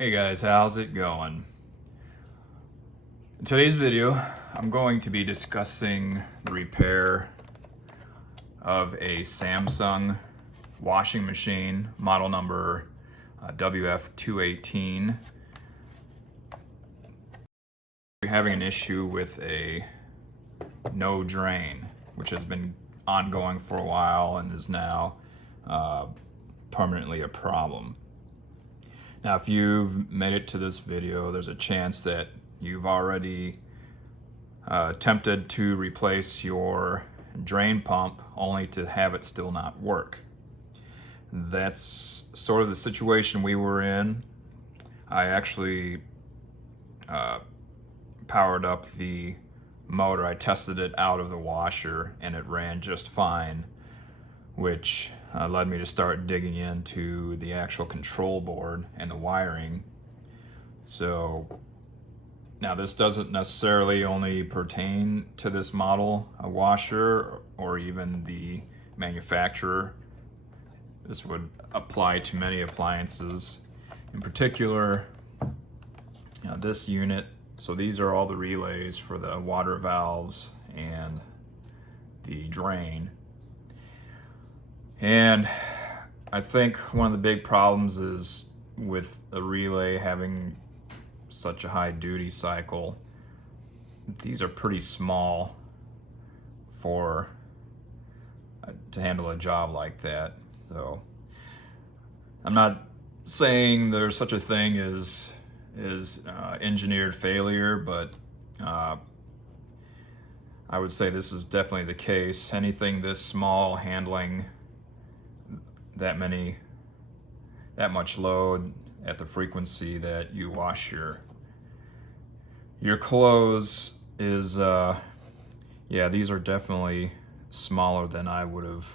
Hey guys, how's it going? In today's video, I'm going to be discussing the repair of a Samsung washing machine, model number WF218. We're having an issue with a no drain, which has been ongoing for a while and is now permanently a problem. Now, if you've made it to this video, there's a chance that you've already attempted to replace your drain pump only to have it still not work. That's sort of the situation we were in. I actually powered up the motor. I tested it out of the washer and it ran just fine, which led me to start digging into the actual control board and the wiring. So now this doesn't necessarily only pertain to this model washer or even the manufacturer. This would apply to many appliances. In particular, this unit, so these are all the relays for the water valves and the drain. And I think one of the big problems is with the relay having such a high duty cycle, these are pretty small for to handle a job like that. So I'm not saying there's such a thing as engineered failure, but I would say this is definitely the case. Anything this small handling that much load at the frequency that you wash your clothes is yeah, these are definitely smaller than I would have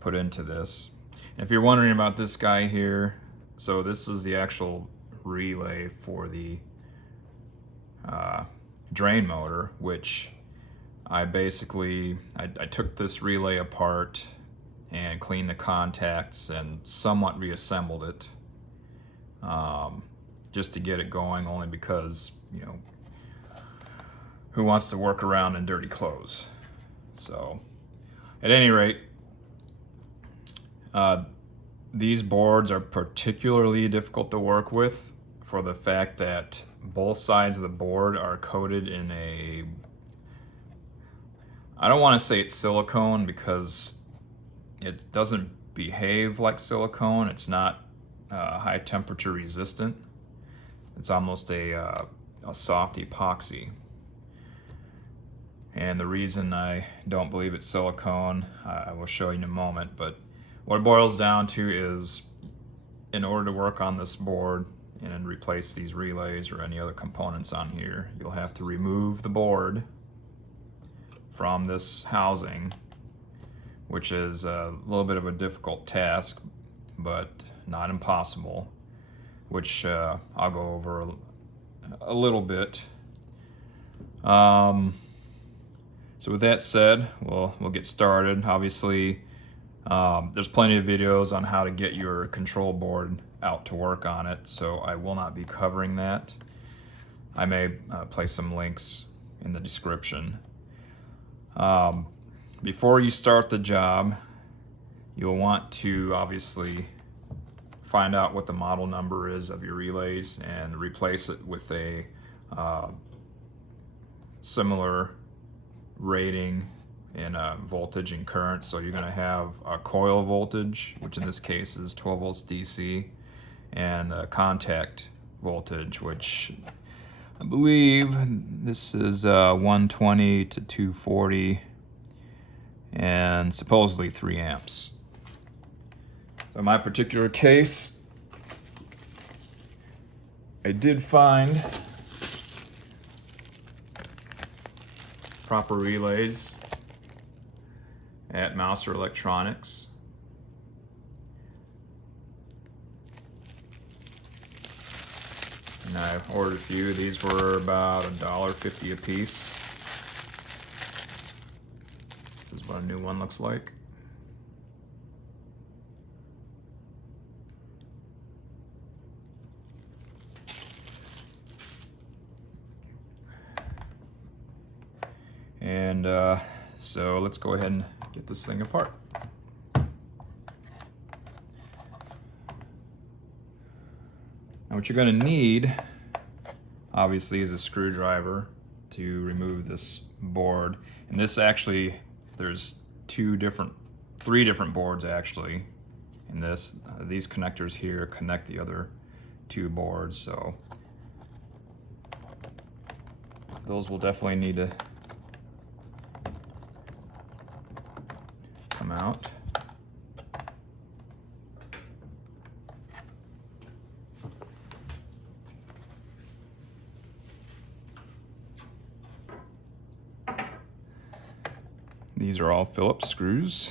put into this. And if you're wondering about this guy here, so this is the actual relay for the drain motor, which I took this relay apart and cleaned the contacts and somewhat reassembled it just to get it going, only because, you know, who wants to work around in dirty clothes? So at any rate, these boards are particularly difficult to work with for the fact that both sides of the board are coated in I don't want to say it's silicone because it doesn't behave like silicone. It's not high temperature resistant. It's almost a soft epoxy. And the reason I don't believe it's silicone, I will show you in a moment, but what it boils down to is, in order to work on this board and replace these relays or any other components on here, you'll have to remove the board from this housing, which is a little bit of a difficult task, but not impossible, which I'll go over a little bit. So with that said, we'll get started. Obviously, there's plenty of videos on how to get your control board out to work on it, so I will not be covering that. I may place some links in the description. Before you start the job, you'll want to obviously find out what the model number is of your relays and replace it with a similar rating in voltage and current. So you're going to have a coil voltage, which in this case is 12 volts DC, and a contact voltage, which I believe this is 120 to 240 and supposedly 3 amps. So in my particular case, I did find proper relays at Mouser Electronics. And I ordered a few. These were about $1.50 a piece. This is what a new one looks like. And so let's go ahead and get this thing apart. Now what you're going to need, obviously, is a screwdriver to remove this board. And this actually, there's three different boards actually. And these connectors here connect the other two boards, so those will definitely need to come out. These are all Phillips screws.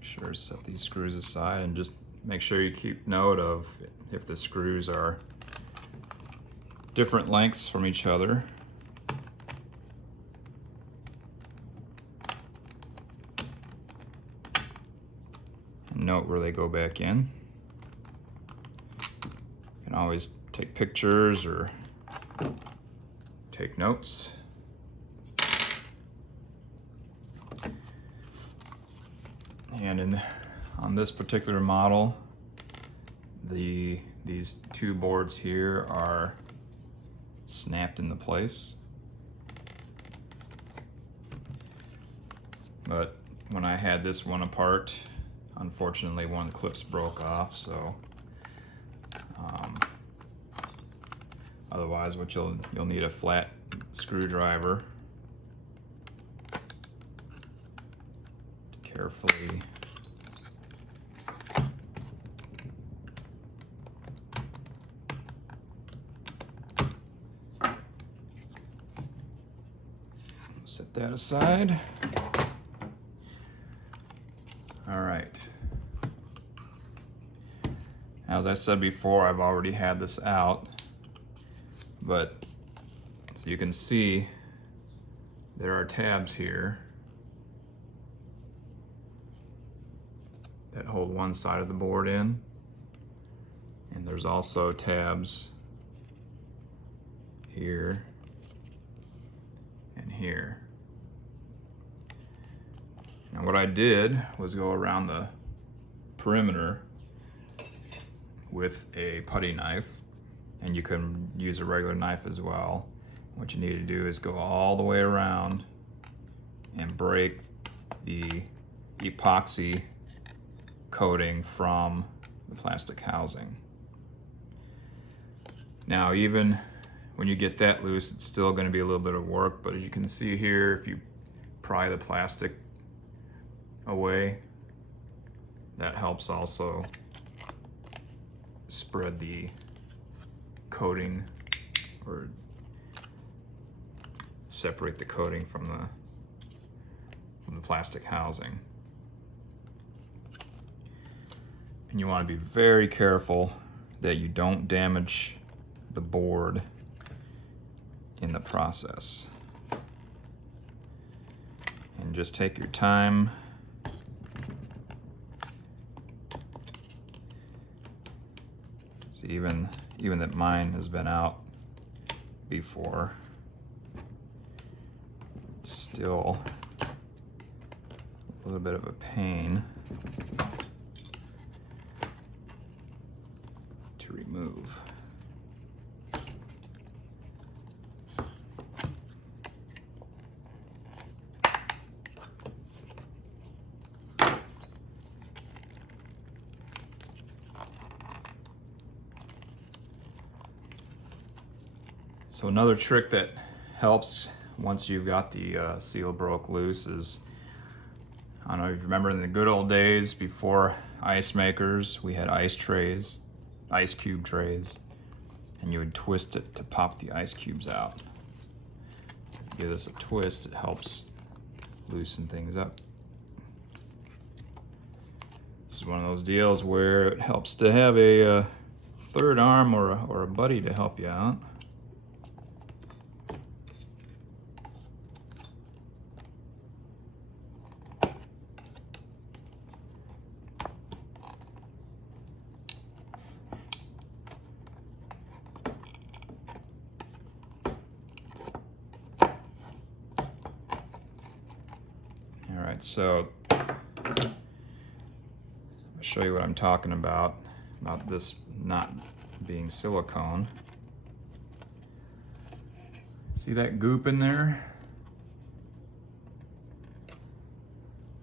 Sure, set these screws aside and just make sure you keep note of if the screws are different lengths from each other. And note where they go back in. You can always take pictures or take notes. And on this particular model, these two boards here are snapped into place. But when I had this one apart, unfortunately one of the clips broke off, so otherwise what you'll need a flat screwdriver to carefully set that aside. All right. As I said before, I've already had this out, but so you can see there are tabs here that hold one side of the board in, and there's also tabs here and here. Now what I did was go around the perimeter with a putty knife, and you can use a regular knife as well. What you need to do is go all the way around and break the epoxy coating from the plastic housing. Now even when you get that loose, it's still going to be a little bit of work, but as you can see here, if you pry the plastic away, that helps also spread the coating or separate the coating from the plastic housing. And you want to be very careful that you don't damage the board in the process. And just take your time. See, even that mine has been out before, it's still a little bit of a pain to remove. So another trick that helps once you've got the seal broke loose is, I don't know if you remember in the good old days before ice makers, we had ice trays, ice cube trays, and you would twist it to pop the ice cubes out. Give this a twist, it helps loosen things up. This is one of those deals where it helps to have a third arm or a buddy to help you out. All right, so I'll show you what I'm talking about this not being silicone. See that goop in there?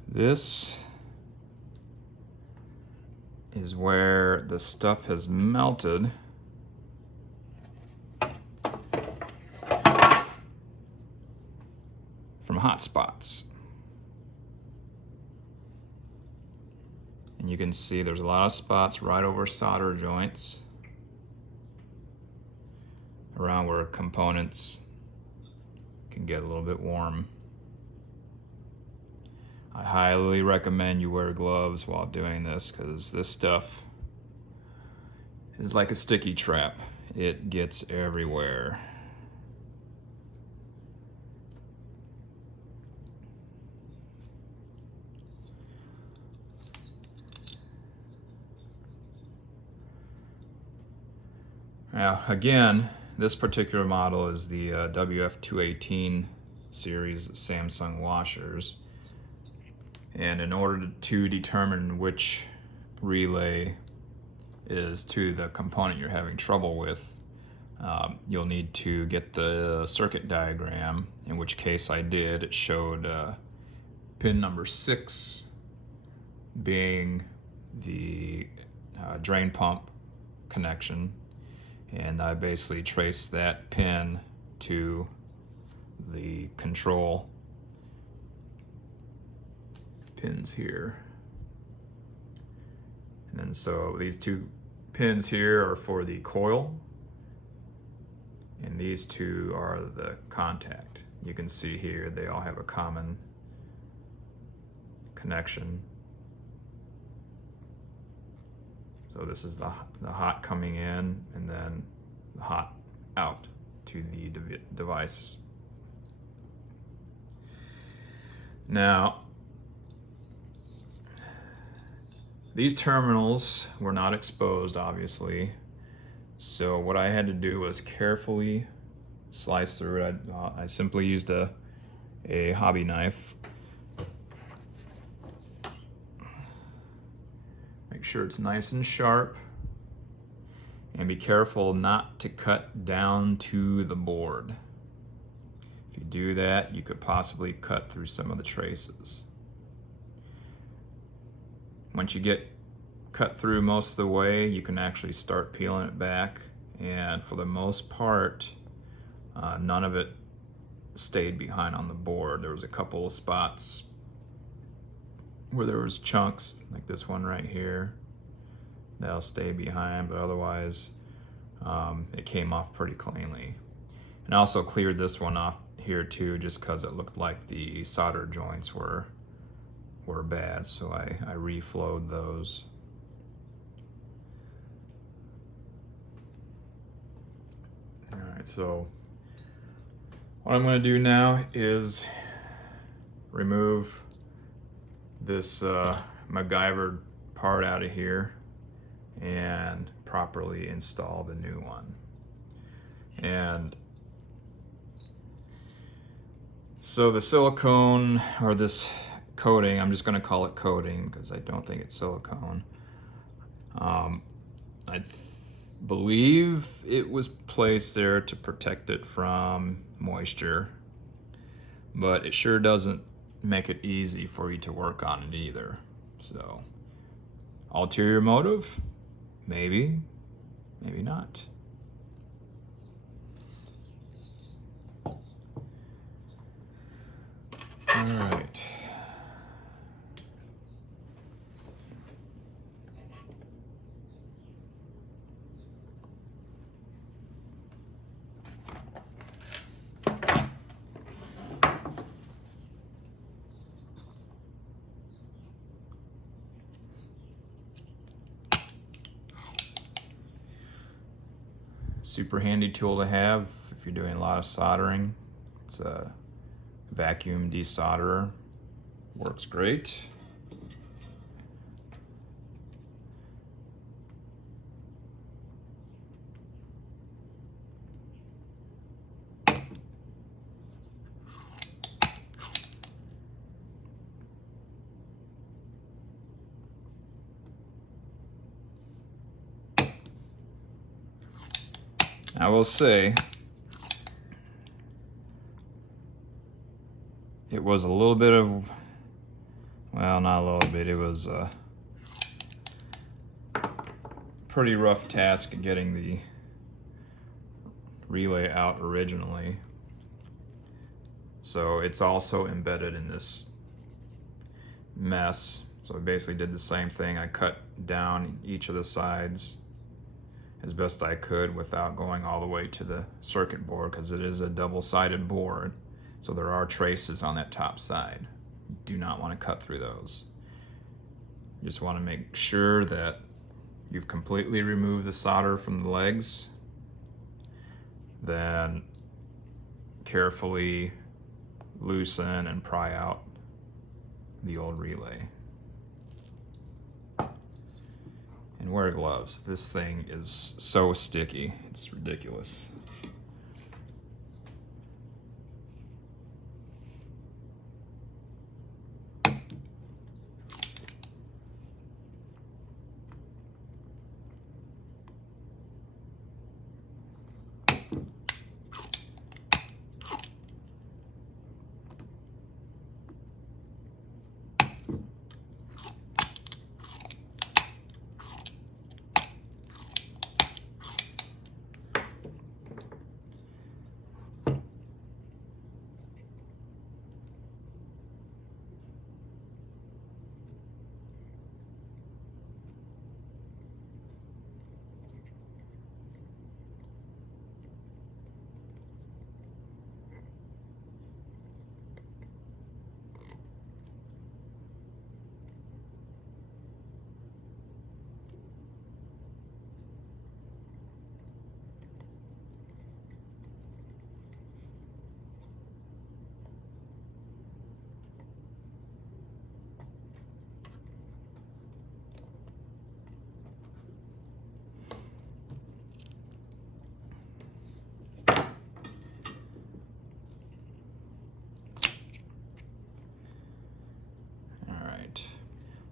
This is where the stuff has melted from hot spots. And you can see there's a lot of spots right over solder joints, around where components can get a little bit warm. I highly recommend you wear gloves while doing this, because this stuff is like a sticky trap. It gets everywhere. Now, again, this particular model is the WF218 series of Samsung washers. And in order to determine which relay is to the component you're having trouble with, you'll need to get the circuit diagram, in which case I did. It showed pin number 6 being the drain pump connection. And I basically traced that pin to the control pins here. And then so these 2 pins here are for the coil, and these 2 are the contact. You can see here they all have a common connection. So this is the hot coming in, and then the hot out to the device. Now, these terminals were not exposed, obviously. So what I had to do was carefully slice through it. I simply used a hobby knife. Make sure it's nice and sharp, and be careful not to cut down to the board. If you do that, you could possibly cut through some of the traces. Once you get cut through most of the way, you can actually start peeling it back, and for the most part, none of it stayed behind on the board. There was a couple of spots where there was chunks, like this one right here, that'll stay behind, but otherwise it came off pretty cleanly. And I also cleared this one off here too, just because it looked like the solder joints were bad, so I reflowed those. All right, so what I'm going to do now is remove this MacGyver part out of here and properly install the new one. And so the silicone, or this coating, I'm just going to call it coating because I don't think it's silicone. I believe it was placed there to protect it from moisture, but it sure doesn't make it easy for you to work on it either. So, ulterior motive? Maybe, maybe not. Super handy tool to have if you're doing a lot of soldering. It's a vacuum desolderer. Works great. I will say, it was a little bit of, well, not a little bit, it was a pretty rough task getting the relay out originally. So it's also embedded in this mess. So I basically did the same thing. I cut down each of the sides as best I could without going all the way to the circuit board, because it is a double-sided board, so there are traces on that top side. You do not want to cut through those. You just want to make sure that you've completely removed the solder from the legs, then carefully loosen and pry out the old relay. And wear gloves. This thing is so sticky, it's ridiculous.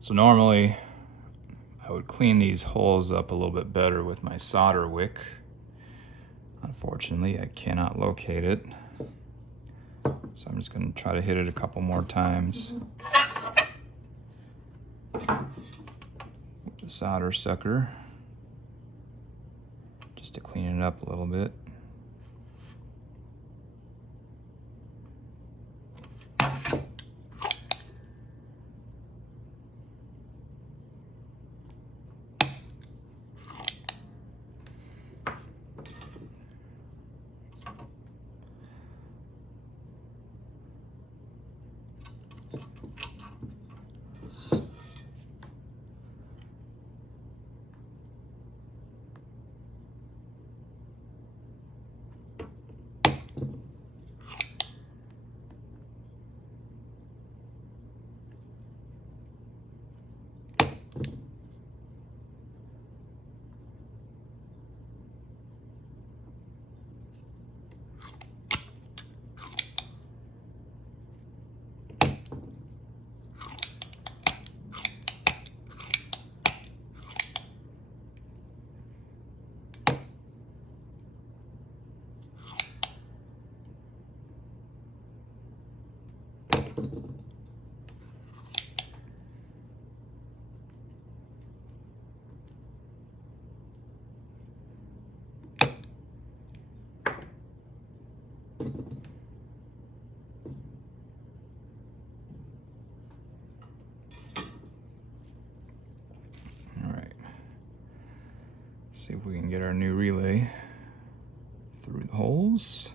So normally I would clean these holes up a little bit better with my solder wick. Unfortunately, I cannot locate it. So I'm just going to try to hit it a couple more times with the solder sucker, just to clean it up a little bit. See if we can get our new relay through the holes.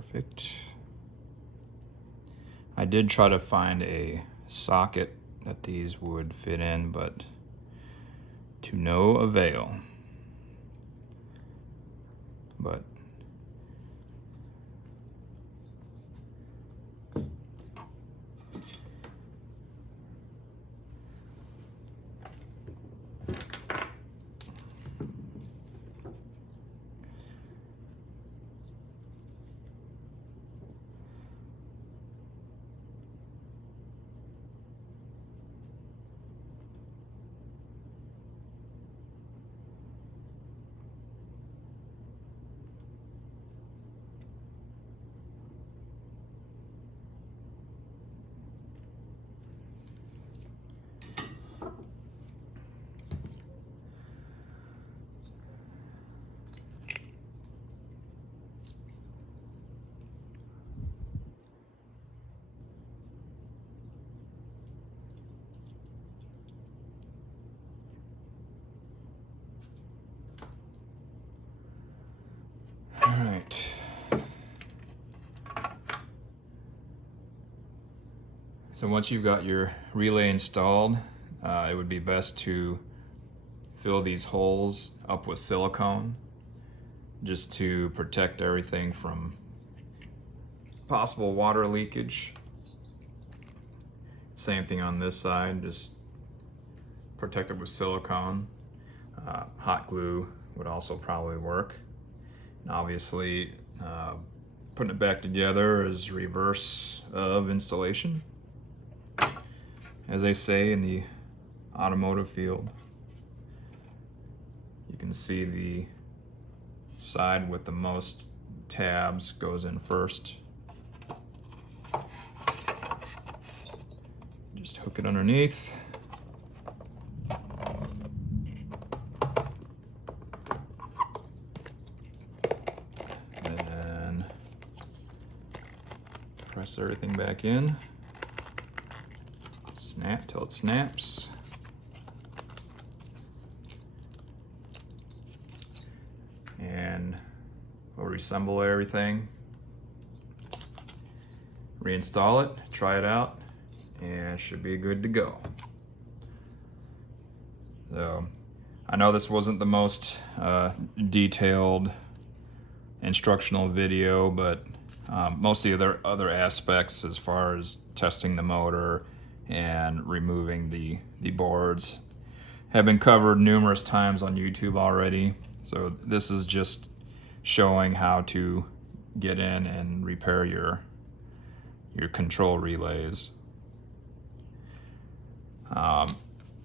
Perfect. I did try to find a socket that these would fit in, but to no avail. But all right. So once you've got your relay installed, it would be best to fill these holes up with silicone just to protect everything from possible water leakage. Same thing on this side, just protect it with silicone. Hot glue would also probably work. And obviously, putting it back together is reverse of installation, as they say in the automotive field. You can see the side with the most tabs goes in first. Just hook it underneath. And then press everything back in. Snap till it snaps. And we'll reassemble everything, reinstall it, try it out, and it should be good to go. So I know this wasn't the most detailed instructional video, but most of the other aspects as far as testing the motor and removing the boards have been covered numerous times on YouTube already. So this is just showing how to get in and repair your control relays.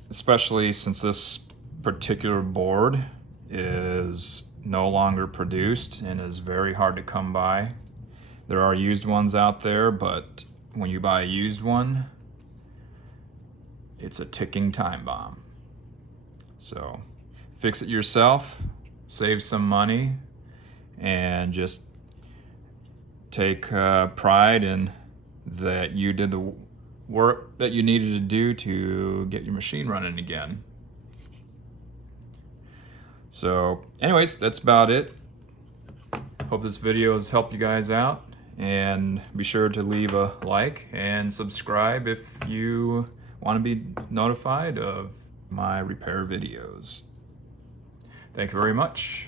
Especially since this particular board is no longer produced and is very hard to come by. There are used ones out there, but when you buy a used one, it's a ticking time bomb. So fix it yourself, save some money, and just take pride in that you did the work that you needed to do to get your machine running again. So anyways, that's about it. Hope this video has helped you guys out, and be sure to leave a like and subscribe if you want to be notified of my repair videos. Thank you very much.